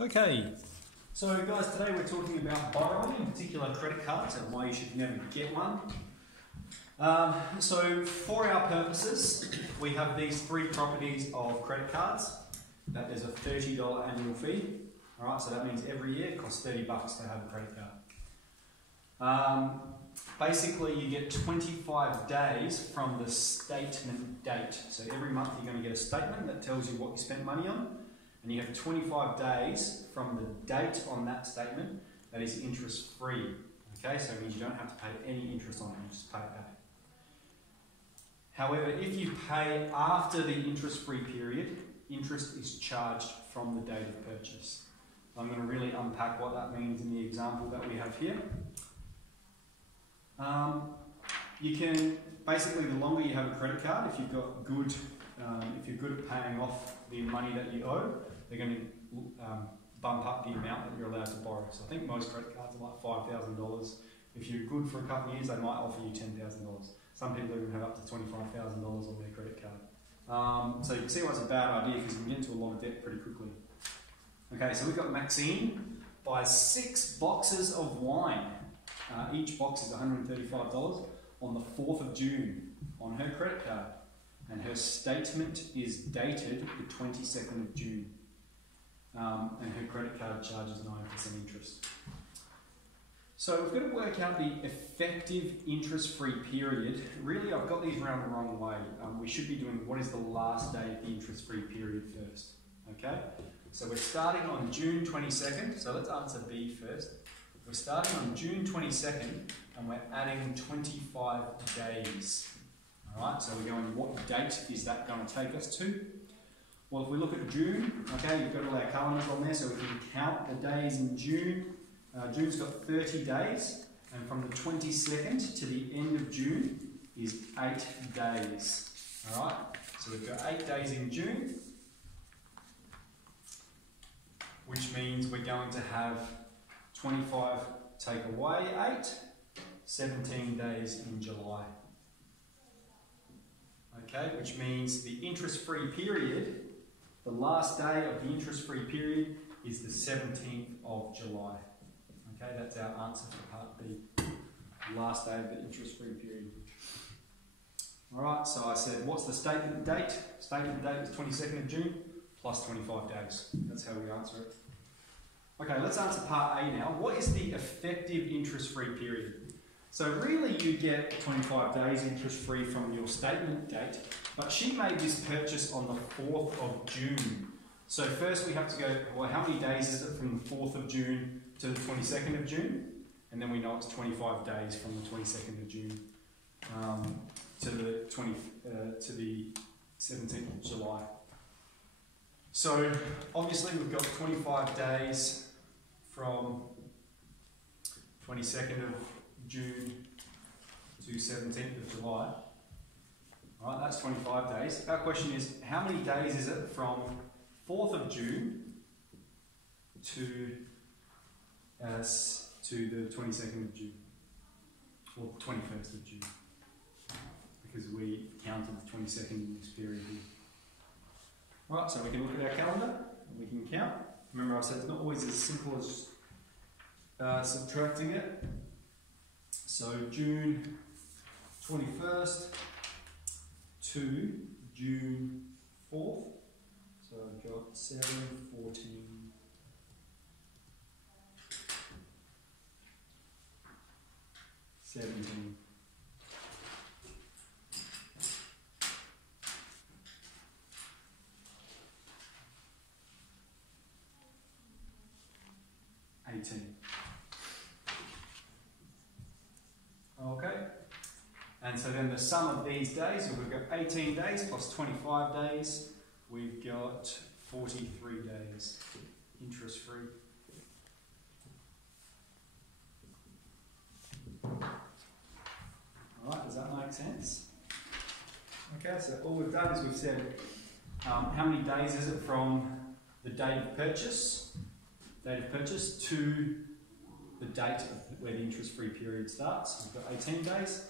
Okay, so guys, today we're talking about borrowing, in particular credit cards, and why you should never get one. So for our purposes, we have these three properties of credit cards. That there's a $30 annual fee. Alright, so that means every year it costs $30 to have a credit card. Basically, you get 25 days from the statement date. So every month you're going to get a statement that tells you what you spent money on. And you have 25 days from the date on that statement that is interest free. Okay, so it means you don't have to pay any interest on it, you just pay it back. However, if you pay after the interest free period, interest is charged from the date of purchase. I'm going to really unpack what that means in the example that we have here. You can, basically the longer you have a credit card, if you've got good, if you're good at paying off the money that you owe, they're going to bump up the amount that you're allowed to borrow. So I think most credit cards are like $5,000. If you're good for a couple of years, they might offer you $10,000. Some people even have up to $25,000 on their credit card. So you can see why it's a bad idea because you can get into a lot of debt pretty quickly. Okay, so we've got Maxine buys 6 boxes of wine. Each box is $135 on the 4th of June on her credit card. And her statement is dated the 22nd of June. And her credit card charges 9% interest. So we've got to work out the effective interest-free period. Really, I've got these around the wrong way. We should be doing what is the last day of the interest-free period first. Okay? So we're starting on June 22nd. So let's answer B first. We're starting on June 22nd and we're adding 25 days. Alright, so we're going, what date is that going to take us to? Well, if we look at June, okay, you've got all our calendars on there, so we can count the days in June. June's got 30 days, and from the 22nd to the end of June is 8 days. Alright, so we've got 8 days in June, which means we're going to have 25 take away 8, 17 days in July. Okay, which means the interest-free period, the last day of the interest-free period is the 17th of July. Okay, that's our answer for part B, last day of the interest-free period. Alright, so I said, what's the statement date? Statement date is 22nd of June plus 25 days. That's how we answer it. Okay, let's answer part A now. What is the effective interest-free period? So really you get 25 days interest-free from your statement date, but she made this purchase on the 4th of June. So first we have to go, well, how many days is it from the 4th of June to the 22nd of June? And then we know it's 25 days from the 22nd of June to the 17th of July. So obviously we've got 25 days from 22nd of June to 17th of July. Alright, that's 25 days. Our question is, how many days is it from 4th of June to the 22nd of June? Or 21st of June? Because we counted the 22nd in this period here. Alright, so we can look at our calendar and we can count. Remember I said it's not always as simple as subtracting it. So June 21st to June 4th. So I've got 7, 14, 17. 18. Okay, and so then the sum of these days, so we've got 18 days plus 25 days, we've got 43 days interest free. Alright, does that make sense? Okay, so all we've done is we've said how many days is it from the date of purchase to the date of where the interest-free period starts. We've got 18 days.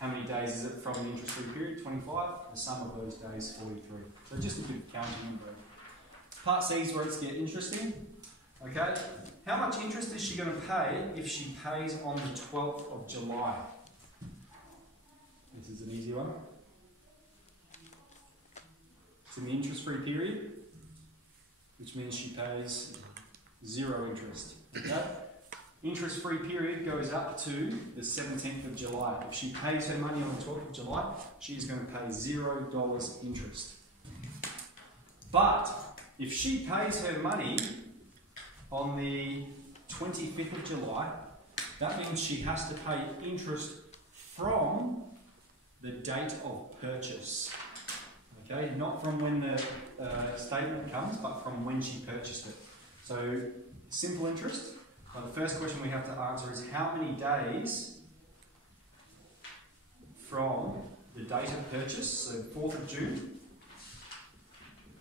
How many days is it from the interest-free period? 25. The sum of those days, 43. So just a bit of counting and break. Part C is where it's get interesting. Okay, how much interest is she going to pay if she pays on the 12th of July? This is an easy one. It's in the interest-free period, which means she pays 0 interest. Okay? Interest-free period goes up to the 17th of July. If she pays her money on the 12th of July, she's going to pay $0 interest. But if she pays her money on the 25th of July, that means she has to pay interest from the date of purchase. Okay, not from when the statement comes, but from when she purchased it. So, simple interest. The first question we have to answer is how many days from the date of purchase, so 4th of June,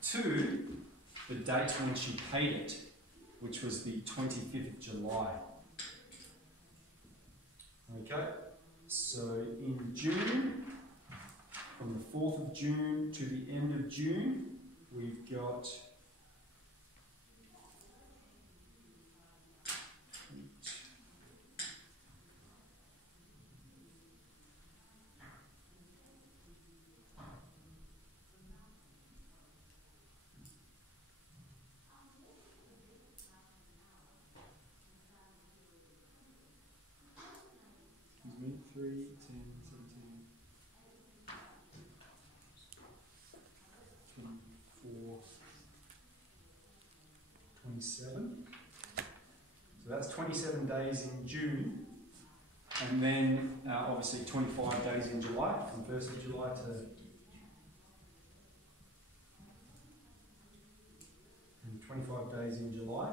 to the date when she paid it, which was the 25th of July. Okay, so in June, from the 4th of June to the end of June, we've got 3, 10, 17, 24, 27. So that's 27 days in June, and then obviously 25 days in July, from 1st of July to 25 days in July,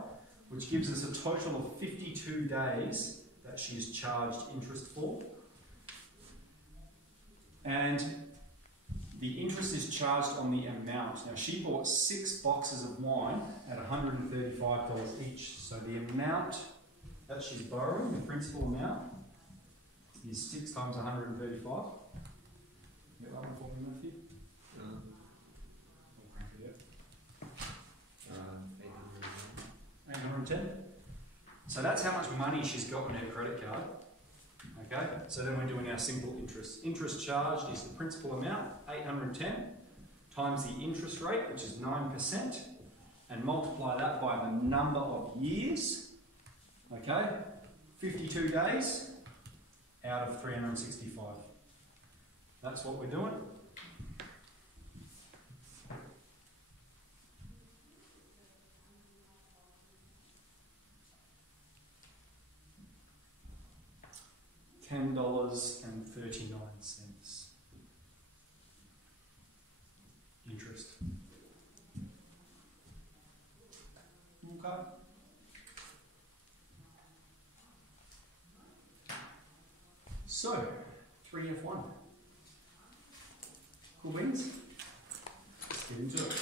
which gives us a total of 52 days that she is charged interest for. And the interest is charged on the amount. Now, she bought 6 boxes of wine at $135 each. So the amount that she's borrowing, the principal amount, is 6 times 135. Get that one for me, Matthew? 810. So that's how much money she's got on her credit card. Okay, so then we're doing our simple interest. Interest charged is the principal amount, 810, times the interest rate, which is 9%, and multiply that by the number of years. Okay, 52 days out of 365. That's what we're doing. $10.39. Interest. Okay. So, 3f.1. Cool beans? Let's get into it.